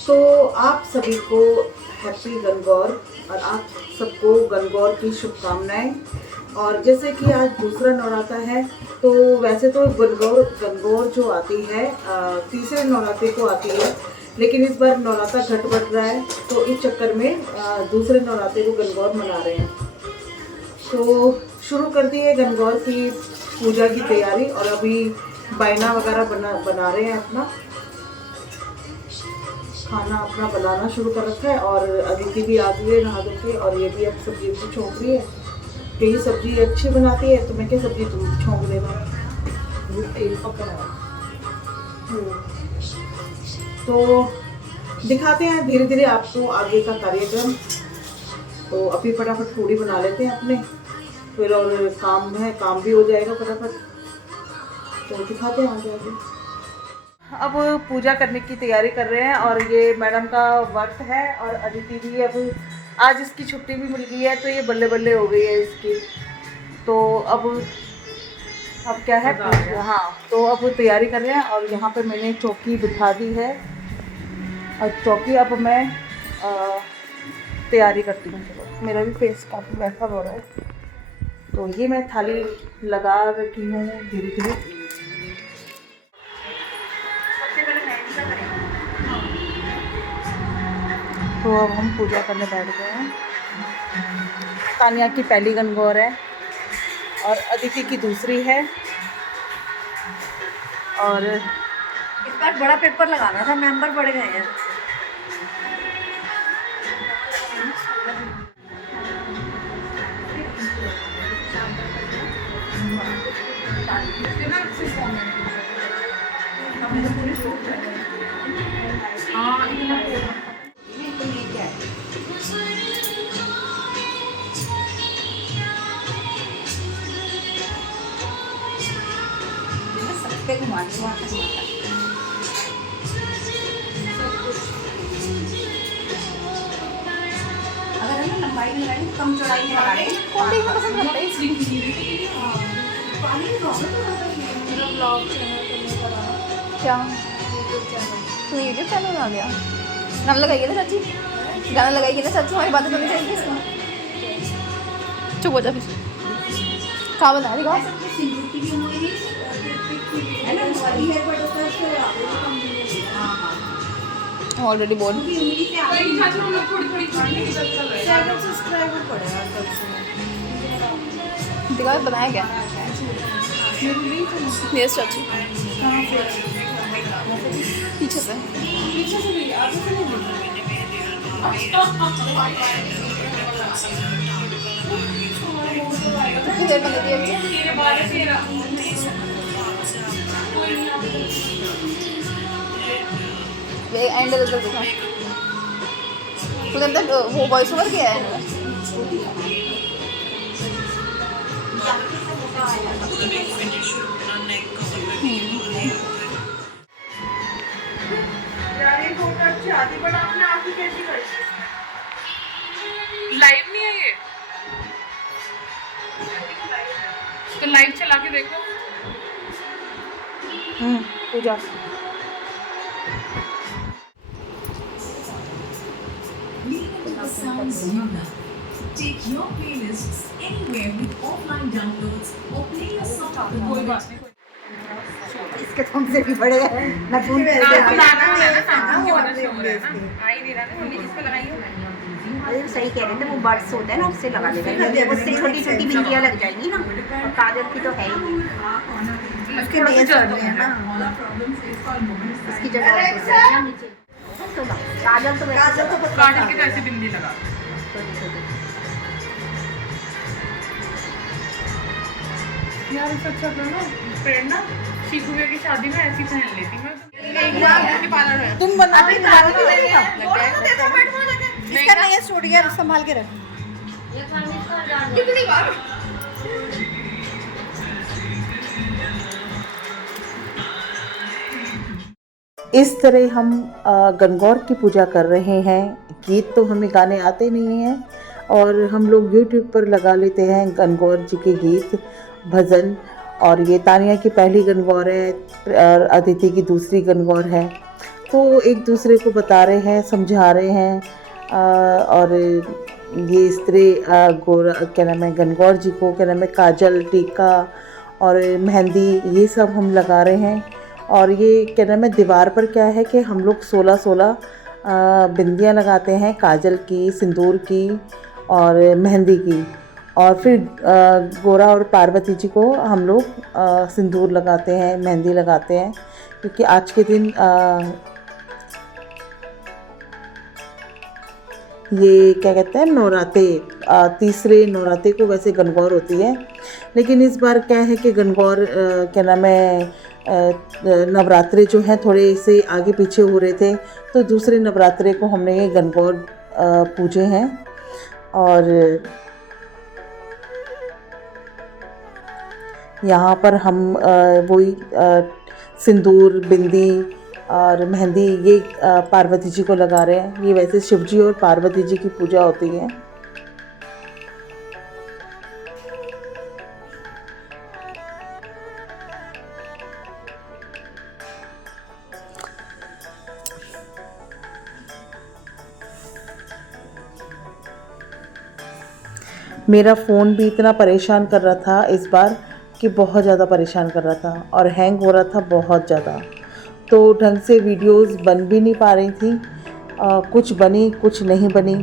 तो आप सभी को हैप्पी गणगौर और आप सबको गणगौर की शुभकामनाएं। और जैसे कि आज दूसरा नवरात्र है, तो वैसे तो गणगौर जो आती है तीसरे नवरात्रि को आती है, लेकिन इस बार नवरात्र घट बढ़ रहा है, तो इस चक्कर में दूसरे नवरात्रि को गणगौर मना रहे हैं। तो शुरू कर दी है गणगौर की पूजा की तैयारी, और अभी बायना वगैरह बना रहे हैं, अपना खाना अपना बनाना शुरू कर रखा है। और अदिति भी आ गई है नहा धो के, और ये भी अब सब्जी को छोंक रही है कि ये सब्जी अच्छी बनाती है, तो मैं क्या सब्जी तुम छोंक देना, तेल पकड़ा। तो दिखाते हैं धीरे धीरे आपको आगे का कार्यक्रम। तो अभी फटाफट पूड़ी बना लेते हैं अपने, फिर और काम भी हो जाएगा फटाफट। तो दिखाते हैं आगे आगे। अब पूजा करने की तैयारी कर रहे हैं, और ये मैडम का वर्क है, और अदिति भी अब आज इसकी छुट्टी भी मिल गई है, तो ये बल्ले बल्ले हो गई है इसकी। तो अब क्या है, हाँ, तो अब तैयारी कर रहे हैं। और यहाँ पे मैंने चौकी बिठा दी है, और चौकी अब मैं तैयारी करती हूँ। चलो, मेरा भी फेस काफ़ी वैसा हो रहा है, तो ये मैं थाली लगा रखी हूँ धीरे धीरे। तो अब हम पूजा करने बैठ गए हैं। तानिया की पहली गणगौर है, और अदिति की दूसरी है। और इस बार बड़ा पेपर लगाना था, मेंबर बढ़ गए हैं। अगर हमें लंबाई में लगाएंगे, कम चौड़ाई में लगाएंगे। कौन देखना पसंद करता है क्या? तो यूट्यूब चैनल बना लिया। गाना लगाइए ना चाची, गाना लगाइए ना चाची, हमारी बातें सुननी चाहिए इसमें। चुप हो जा फिर, कहाँ बना रही गाँव ऑलरेडी बोल दिखा बनाया क्या यस चाची पीछे से कितनी देर बन गई अभी एंड दिखा तो अंदर वो वॉइस ओवर किया है लाइव नहीं है ये, तो लाइव चला के देखो। पूजा Take your playlists anywhere with offline downloads or play your song on the कोई बात नहीं, इसके तुमसे भी बड़े हैं ना फोन पे अरे सही कह रहे थे वो बर्ड्स होते हैं ना उससे लगा लेते उससे छोटी छोटी बिंदियाँ लग जाएंगी ना और काजल की तो है ही नहीं उसके लिए चढ़ते हैं ना इसकी जगह नीचे काजल तो काजल की तो ऐसी बिंदी लगा। यार इससे अच्छा करो प्रेरणा सीखू की शादी में ऐसी पहन लेती मैं। तुम बना इसका नया स्टूडियो संभाल के रख कितनी बार इस तरह हम गणगौर की पूजा कर रहे हैं। गीत तो हमें गाने आते नहीं हैं, और हम लोग YouTube पर लगा लेते हैं गणगौर जी के गीत भजन। और ये तानिया की पहली गणगौर है और अदिति की दूसरी गणगौर है। तो एक दूसरे को बता रहे हैं, समझा रहे हैं। और ये इस तरह गोरा क्या नाम है, गणगौर जी को क्या नाम है, काजल, टीका और मेहंदी ये सब हम लगा रहे हैं। और ये क्या नाम है, दीवार पर क्या है कि हम लोग 16 बिंदियाँ लगाते हैं, काजल की, सिंदूर की और मेहंदी की। और फिर गोरा और पार्वती जी को हम लोग सिंदूर लगाते हैं, मेहंदी लगाते हैं, क्योंकि आज के दिन ये क्या कहते हैं, नवरात्रे, तीसरे नवरात्रे को वैसे गणगौर होती है। लेकिन इस बार क्या है कि गणगौर क्या नाम है, नवरात्रे जो हैं थोड़े से आगे पीछे हो रहे थे, तो दूसरे नवरात्रे को हमने ये गणगौर पूजे हैं। और यहाँ पर हम वही सिंदूर, बिंदी और मेहंदी ये पार्वती जी को लगा रहे हैं। ये वैसे शिव जी और पार्वती जी की पूजा होती है। मेरा फ़ोन भी इतना परेशान कर रहा था इस बार कि बहुत ज़्यादा परेशान कर रहा था और हैंग हो रहा था बहुत ज़्यादा, तो ढंग से वीडियोस बन भी नहीं पा रही थी। कुछ बनी, कुछ नहीं बनी।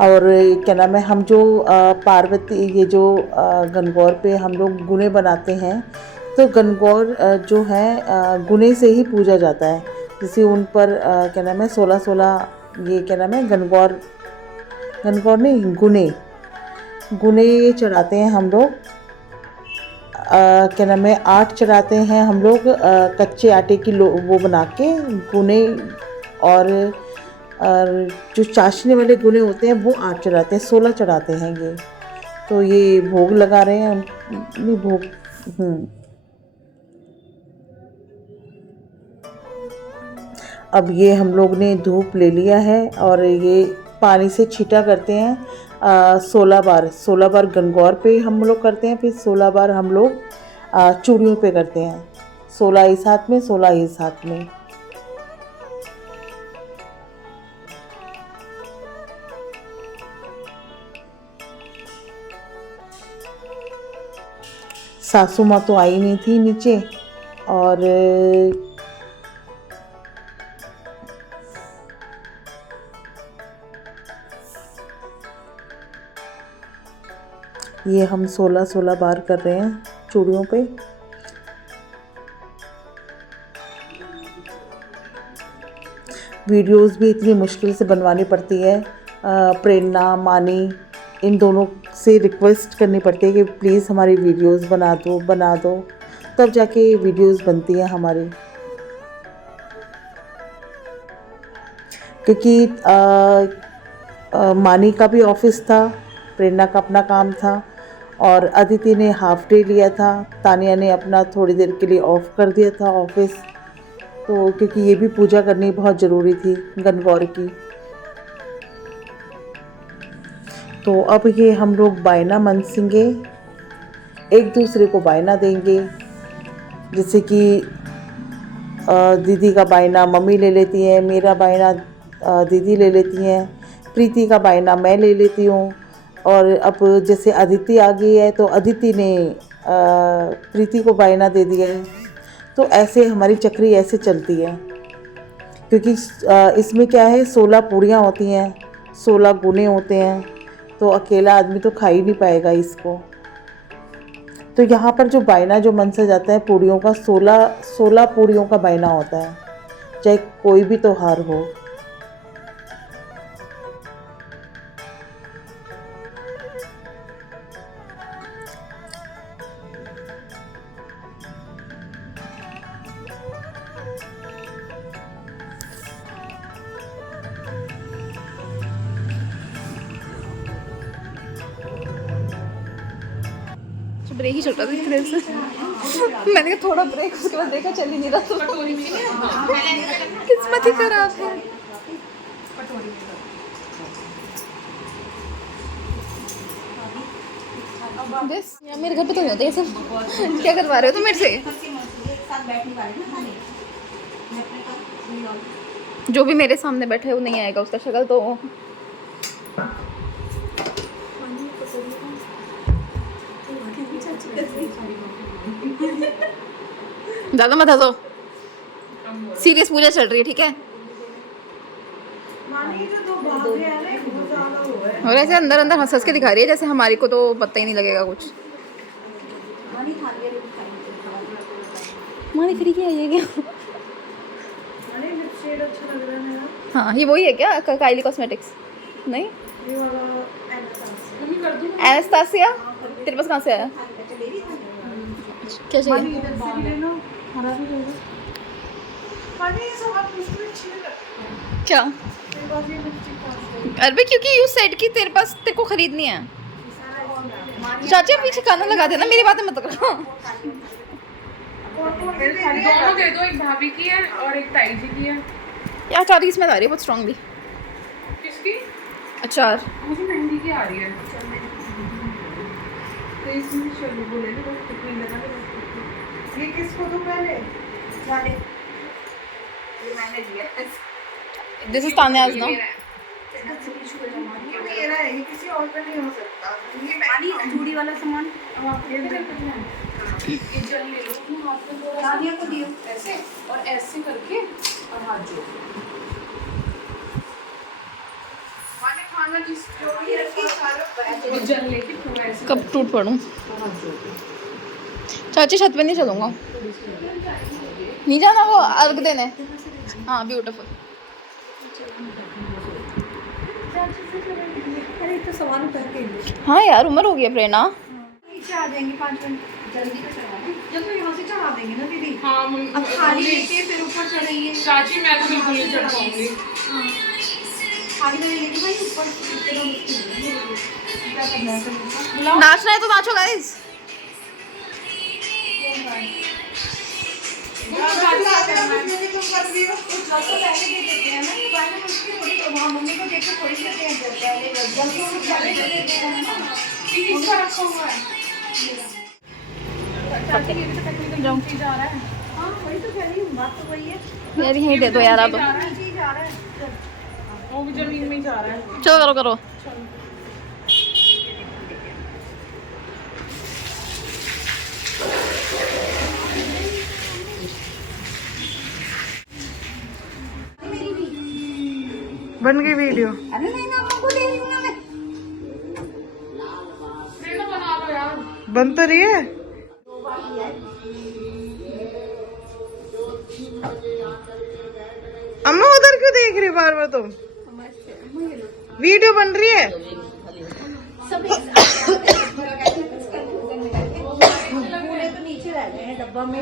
और क्या नाम है, हम जो पार्वती ये जो गणगौर पे हम लोग गुने बनाते हैं, तो गणगौर जो है गुने से ही पूजा जाता है। जैसे उन पर क्या नाम है 16 ये क्या नाम है, गणगौर नहीं, गुने चढ़ाते हैं हम लोग। क्या नाम है 8 चढ़ाते हैं हम लोग, कच्चे आटे की वो बना के गुने। और जो चाशनी वाले गुने होते हैं वो 8 चढ़ाते हैं, 16 चढ़ाते हैं ये। तो ये भोग लगा रहे हैं, नहीं भोग अब ये हम लोग ने धूप ले लिया है और ये पानी से छीटा करते हैं 16 बार गणगौर पे हम लोग करते हैं, फिर 16 बार हम लोग चूड़ियों पे करते हैं। 16 इस हाथ में, 16 इस हाथ में। सासू माँ तो आई नहीं थी नीचे। और ये हम 16 बार कर रहे हैं चूड़ियों पे। वीडियोस भी इतनी मुश्किल से बनवानी पड़ती है। प्रेरणा, मानी, इन दोनों से रिक्वेस्ट करनी पड़ती है कि प्लीज़ हमारी वीडियोस बना दो, तब जाके वीडियोस बनती है हमारी। क्योंकि मानी का भी ऑफिस था, प्रेरणा का अपना काम था और अदिति ने हाफ डे लिया था, तानिया ने अपना थोड़ी देर के लिए ऑफ कर दिया था ऑफिस। तो क्योंकि ये भी पूजा करनी बहुत ज़रूरी थी गणगौर की। तो अब ये हम लोग बायना मनसेंगे, एक दूसरे को बायना देंगे। जैसे कि दीदी का बायना मम्मी ले लेती है, मेरा बायना दीदी ले लेती हैं, प्रीति का बायना मैं ले लेती हूँ। और अब जैसे अदिति आ गई है तो अदिति ने प्रीति को बायना दे दिया है। तो ऐसे हमारी चक्री ऐसे चलती है। क्योंकि इसमें क्या है 16 पूड़ियाँ होती हैं, 16 गुने होते हैं, तो अकेला आदमी तो खा ही नहीं पाएगा इसको। तो यहाँ पर जो बायना जो मनसा जाता है पूड़ियों का, 16 पूड़ियों का बायना होता है, चाहे कोई भी त्योहार हो। ब्रेक ही छोटा था फिर से मैंने कहा थोड़ा ब्रेक, उसके बाद देखा चल ही नहीं रहा। तो किस्मत ही खराब है। बस यार मेरे घर पे तो नहीं होते ये सब। क्या करवा रहे हो तुम मेरे से? जो भी मेरे सामने बैठा है वो नहीं आएगा, उसका शक्ल तो ज्यादा मत हंसो, सीरियस पूजा चल रही है, ठीक है। और ऐसे अंदर अंदर हंस हंस के दिखा रही है जैसे हमारी को तो पता ही नहीं लगेगा कुछ। मानी फ्री की है ये क्या? हाँ ये वही है क्या, काइली कॉस्मेटिक्स? नहीं, एनास्टासिया। तेरे पास कहाँ से आया? क्या चाहिए? क्या? अरे क्योंकि यू सेड कि तेरे पास, तेरे को खरीदनी है। चाची आप पीछे कान लगा देना, मेरी बातें मत करो। दोनों दे दो, एक भाभी की है और एक ताई जी की है। यार अचार की स्मेल आ रही है बहुत स्ट्रांगली। किसकी? अचार मुझे मेहंदी की आ रही है। ये किसको दूं पहले? मैंने दिया दिस इज तान्याज ना। ये मेरा है, ये किसी और का नहीं हो सकता। ये पानी चूड़ी वाला सामान अब आप ये जल ले लो अपने हाथ में थोड़ा सा, दानिया को दियो। ऐसे और ऐसे करके और हाथ जोड़। माने खाना जिस जो भी रखी सारा वो जल लेके पूरा ऐसे कब टूट पड़ूं? और हाथ जोड़। चाची छत पे नहीं चलूंगा, नहीं जाना वो अर्घ देने। हाँ ब्यूटीफुल। अरे तो सामान उतर के हाँ यार उम्र हो गई है प्रेरणा। नीचे आ जाएंगे 5 मिनट जल्दी से चढ़ा दें। जब तो यहाँ से चढ़ा देंगे ना दीदी। हाँ अब खाली लेके फिर ऊपर चढ़ेंगे। चाची मैं तो बिल्कुल नहीं चढ़ पाऊंगी। खाली में लेके भाई ऊपर क्या करना है? नाचना है तो नाचो गाइस। किसका रखा हुआ है? चाची ये भी तो टेक्निकल चीज आ रहा है। हाँ वही तो कह रही हूँ, बात तो वही है। यार यहीं दे दो यार अब। चीज आ रहा है। वो भी जमीन में ही जा रहा है। चलो करो करो। बन गई वीडियो। अरे नहीं ना, अम्मा को दे रही हूँ ना मैं। प्रेरणा बना लो यार। बन तो रही है। अम्मा उधर क्यों देख रही बार बार तुम? वीडियो बन रही है। तो नीचे रह गए हैं डब्बा में।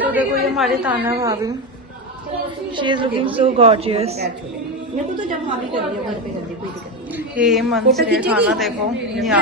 तो देखो ये हमारी ताना भाभी, she is looking so gorgeous. मेरे को तो जब भाभी कर दिया घर पे कर दी, कोई दिक्कत नहीं। ये मन से खाना देखो यहाँ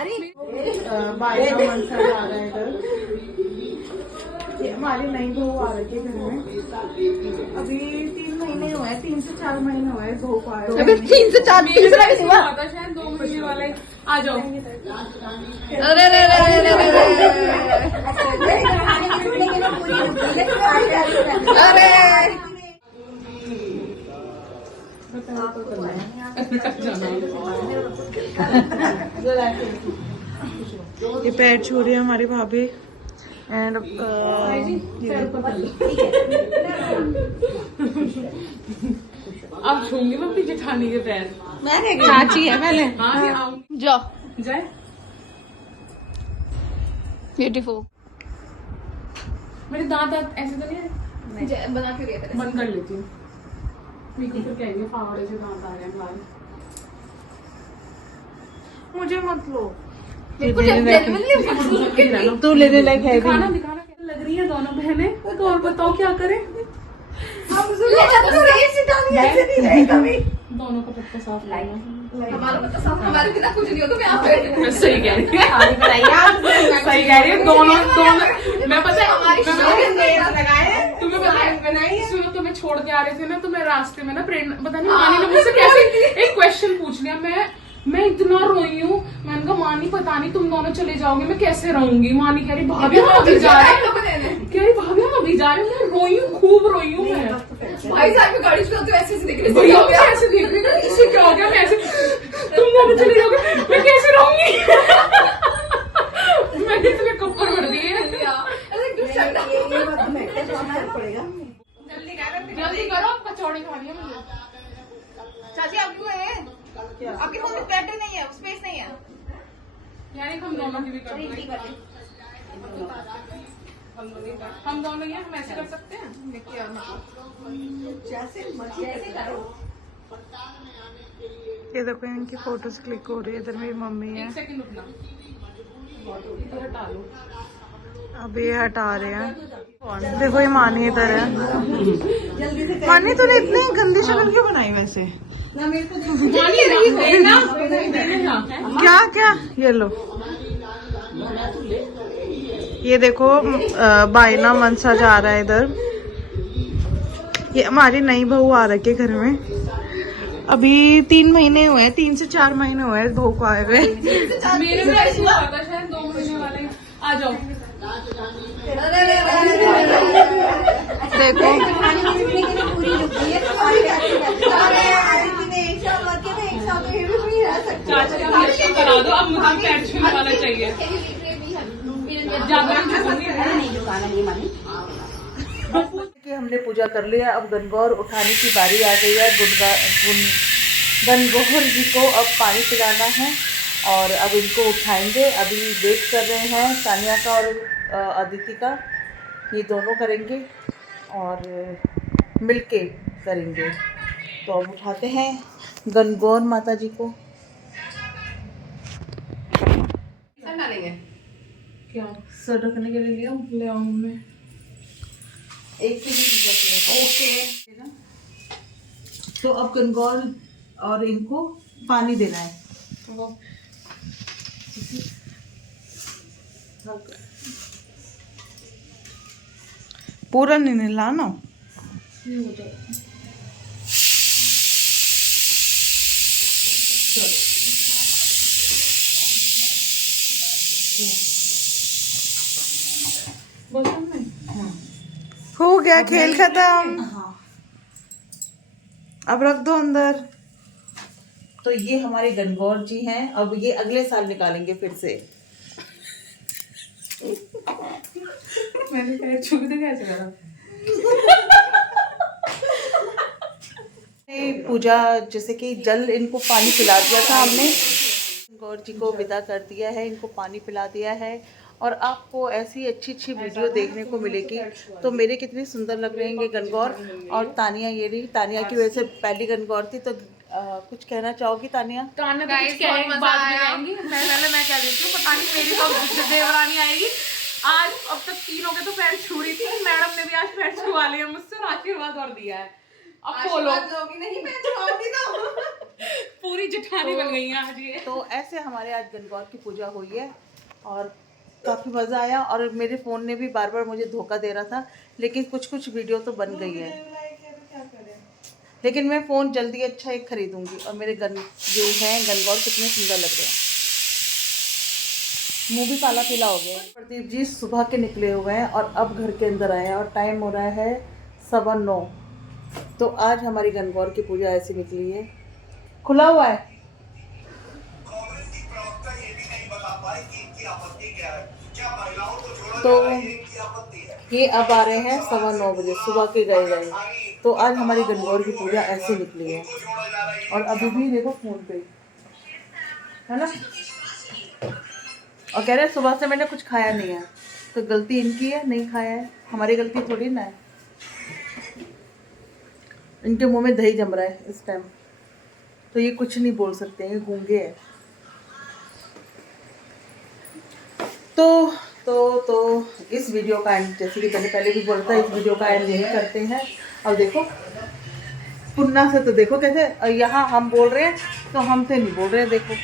अरे बाहर का मन से आ रहा है इधर। ये हमारी नई बहू आ रही है घर में। अभी 3 महीने हुए, 3 से 4 महीने हुए बहू को आए हुए। अबे 3 से 4 तीसरा भी हुआ। आता शायद 2 महीने वाला ही। आ जाओ। अरे रे रे रे रे अरे ये पैर छू रही है हमारी भाभी एंड अब छूंगी मैं अपनी जेठानी के पैर। मैंने चाची है पहले। हाँ ये आऊंगी। जाओ जाए। ब्यूटीफुल। मेरे दांत ऐसे तो नहीं है? बना के दिया बंद कर लेती हूँ। मेरे को फिर कहेंगे फावड़े से दांत आ रहे हैं बाहर। मुझे मत लो। तू लेने लायक है। दिखाना दिखाना कैसे लग रही है दोनों बहनें। तो और बताओ क्या करें? दोनों का पत्ता साफ लाइए। हमारा पता साफ, हमारे बिना कुछ नहीं हो तो मैं आप पे सही कह रही है। सही कह रही है। दोनों मैं पता है तुम्हें पता है सुनो, तुम्हें छोड़ के आ रहे थे ना तो मैं रास्ते में ना प्रेरणा पता नहीं मानी ने मुझसे कैसे एक क्वेश्चन पूछ लिया। मैं इतना रोई हूँ। मैंने कहा मानी पता नहीं तुम दोनों चले जाओगे मैं कैसे रहूंगी। मानी कह रही भाभी जा रहे हैं। कह रही भाभी हम अभी जा रहे हैं, मैं रोई हूँ, खूब रोई हूँ मैं। भाई साहब की गाड़ी चलाते ऐसे ऐसे देख रहे भैया मुझे ऐसे देख रही है, इसे क्या हो गया, मैं ऐसे तुम दोनों चले जाओगे, मैं कैसे रहूंगी। मैंने तुम्हें कपड़ भर दिए। जल्दी करो, अब कचौड़ी खानी है मुझे। चाची आप क्यों है? आपके फोन में बैटरी नहीं है, स्पेस नहीं है। यानी हम दोनों की भी कर देंगे। हम दोनों ही हैं, हम ऐसे कर सकते हैं। देखिए ये देखो इनकी फोटोज क्लिक हो रही है। इधर मेरी मम्मी है, एक सेकंड रुकना, ये हटा लो। अब ये हटा रहे हैं। देखो ये मानी इधर है। मानी तूने इतनी गंदी शक्ल क्यों बनाई वैसे? क्या क्या ये लो, ये देखो बायना मनसा जा रहा है इधर। ये हमारी नई बहू आ रखी है घर में। अभी 3 महीने हुए हैं, 3 से 4 महीने हुए हैं बहू को आए हुए। मेरे में ऐसे हुआ था शायद 2 महीने वाले। आ जाओ देखो चाचा का रिएक्शन करा दो, अब मुझे पैर छूने वाला चाहिए। ज्यादा कि हमने पूजा कर लिया, अब गणगौर उठाने की बारी आ गई है। गणगौर जी को अब पानी पिलाना है और अब इनको उठाएंगे। अभी वेट कर रहे हैं तानिया का और अदिति का, ये दोनों करेंगे और मिलके करेंगे। तो अब उठाते हैं गणगौर माता जी को। क्या सर रखने के लिए लिया हूँ, ले आऊं मैं? एक के लिए ओके। तो अब गणगौर और इनको पानी देना है। पूरा नहीं नहलाना। हो गया खेल खत्म। हाँ, अब रख दो अंदर। तो ये हमारे गणगौर जी हैं। अब ये अगले साल निकालेंगे फिर से। मैंने पैर छू के कैसे करा? पूजा जैसे कि जल इनको पानी पिला दिया था हमने, गौर जी को विदा कर दिया है, इनको पानी पिला दिया है। और आपको ऐसी अच्छी अच्छी वीडियो देखने को मिलेगी। तो मेरे कितनी सुंदर लग रहे हैं ये गणगौर। और तानिया, ये रही तानिया की वजह से पहली गणगौर थी। तो कुछ कहना चाहोगी तानिया? तानिया तो कुछ कह रही, बाद में आएंगी। मैं क्या देती हूँ, पता नहीं मेरी तो देवरानी आएगी। आज अब तक तीनों के तो पैर छू रही थी, मैडम ने भी आज पैर छुआ लिया मुझसे और आशीर्वाद और दिया है। अब बोलो, नहीं मैं छुआऊंगी तो पूरी जेठानी बन गई है आज ये। तो ऐसे हमारे आज गणगौर की पूजा हुई है और काफ़ी मज़ा आया। और मेरे फ़ोन ने भी बार बार मुझे धोखा दे रहा था, लेकिन कुछ वीडियो तो बन गई है। लेकिन मैं फ़ोन जल्दी अच्छा एक खरीदूंगी। और मेरे जो हैं गणगौर कितने सुंदर लग रहे हैं। मुंह भी काला पीला हो गया। प्रदीप जी सुबह के निकले हुए हैं और अब घर के अंदर आए हैं और टाइम हो रहा है 9:15। तो आज हमारी गणगौर की पूजा ऐसी निकली है। खुला हुआ है। तो ये अब आ रहे हैं 9:15 बजे, सुबह के गए। तो आज हमारी गणगौर की पूजा ऐसे निकली है। और अभी भी देखो फोन पे है ना। और कह रहे हैं सुबह से मैंने कुछ खाया नहीं है। तो गलती इनकी है, नहीं खाया है, हमारी गलती थोड़ी ना है। इनके मुंह में दही जम रहा है इस टाइम, तो ये कुछ नहीं बोल सकते हैं, ये गूंगे हैं। तो इस वीडियो का एंड, जैसे कि मैंने पहले भी बोला था, इस वीडियो का एंड यही करते हैं। अब देखो पुन्ना से, तो देखो कैसे यहाँ हम बोल रहे हैं तो हमसे नहीं बोल रहे हैं। देखो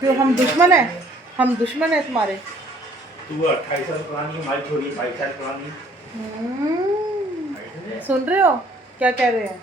क्यों हम दुश्मन है? हम दुश्मन है तुम्हारे? तू 28 साल पुरानी, हमारी छोरी 22 साल पुरानी। सुन रहे हो क्या कह रहे हैं?